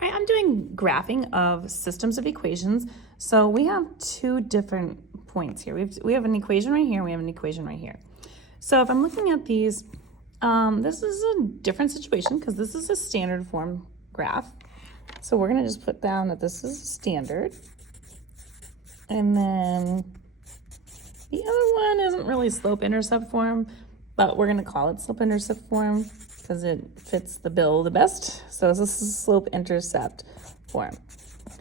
All right, I'm doing graphing of systems of equations. So we have two different points here. We have an equation right here, we have an equation right here. So if I'm looking at these, this is a different situation because this is a standard form graph. So we're gonna just put down that this is standard. And then the other one isn't really slope-intercept form, but we're gonna call it slope-intercept form because it fits the bill the best. So this is slope-intercept form.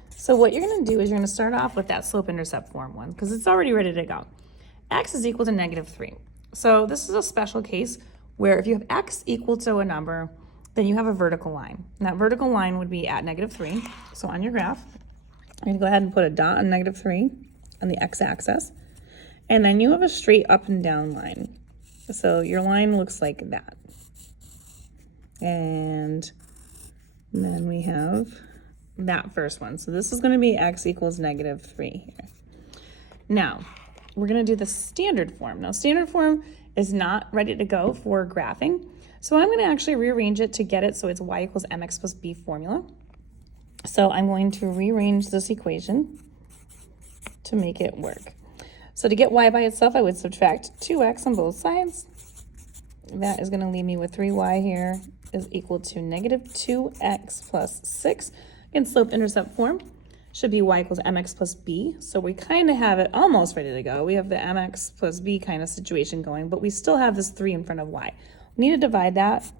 So what you're gonna do is you're gonna start off with that slope-intercept form one because it's already ready to go. X is equal to -3. So this is a special case where if you have X equal to a number, then you have a vertical line. And that vertical line would be at -3. So on your graph, I'm gonna go ahead and put a dot on -3 on the X-axis. And then you have a straight up and down line. So your line looks like that. And then we have that first one. So this is gonna be X equals -3 here. Now, we're gonna do the standard form. Now, standard form is not ready to go for graphing. So I'm gonna actually rearrange it to get it so it's Y equals mx plus b formula. So I'm going to rearrange this equation to make it work. So to get y by itself, I would subtract 2x on both sides. That is gonna leave me with 3y here is equal to -2x plus 6. Again, slope-intercept form should be y equals mx plus b. So we kind of have it almost ready to go. We have the mx plus b kind of situation going, but we still have this 3 in front of y. We need to divide that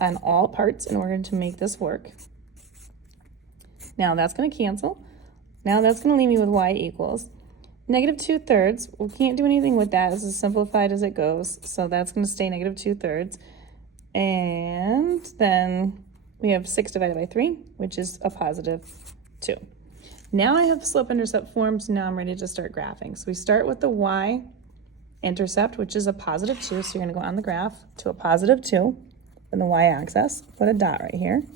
on all parts in order to make this work. Now that's going to cancel. Now that's going to leave me with y equals -2/3. We can't do anything with that. It's as simplified as it goes. So that's going to stay -2/3. And then we have 6 divided by 3, which is a +2. Now I have slope-intercept forms. Now I'm ready to start graphing. So we start with the y-intercept, which is a +2. So you're going to go on the graph to a +2 in the y-axis. Put a dot right here.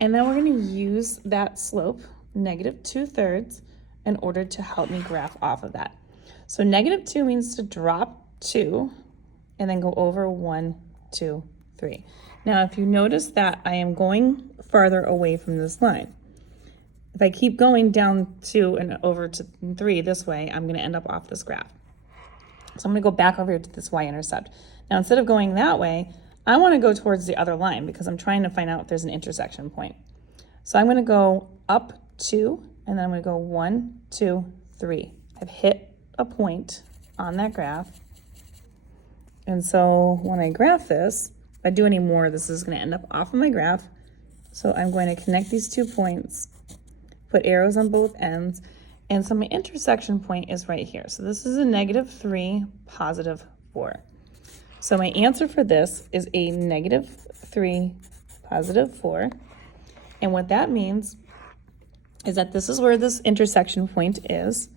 And then we're going to use that slope, -2/3, in order to help me graph off of that. So -2 means to drop 2 and then go over 1, 2, 3. Now, if you notice that I am going farther away from this line, if I keep going down 2 and over to 3 this way, I'm going to end up off this graph. So I'm going to go back over here to this y-intercept. Now, instead of going that way, I want to go towards the other line because I'm trying to find out if there's an intersection point. So I'm going to go up 2, and then I'm going to go 1, 2, 3. I've hit a point on that graph. And so when I graph this, if I do any more, this is going to end up off of my graph. So I'm going to connect these 2 points, put arrows on both ends, and so my intersection point is right here. So this is a -3, +4. So my answer for this is a -3, +4. And what that means is that this is where this intersection point is.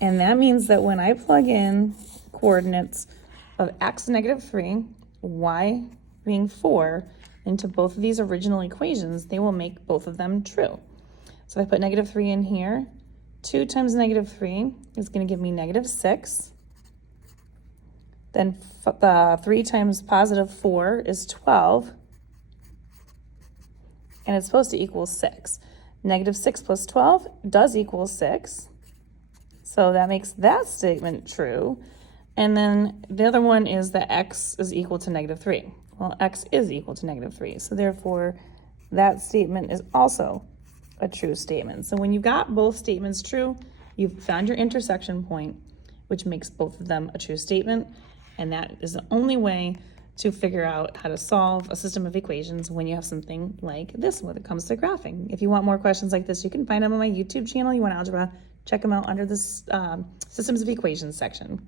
And that means that when I plug in coordinates of x -3, y being 4, into both of these original equations, they will make both of them true. So if I put -3 in here, 2 times -3 is going to give me -6. Then 3 times +4 is 12. And it's supposed to equal 6. -6 plus 12 does equal 6. So that makes that statement true. And then the other one is that x is equal to -3. Well, x is equal to -3. So therefore, that statement is also a true statement. So when you've got both statements true, you've found your intersection point, which makes both of them a true statement. And that is the only way to figure out how to solve a system of equations when you have something like this when it comes to graphing. If you want more questions like this, you can find them on my YouTube channel. You want algebra, check them out under this systems of equations section.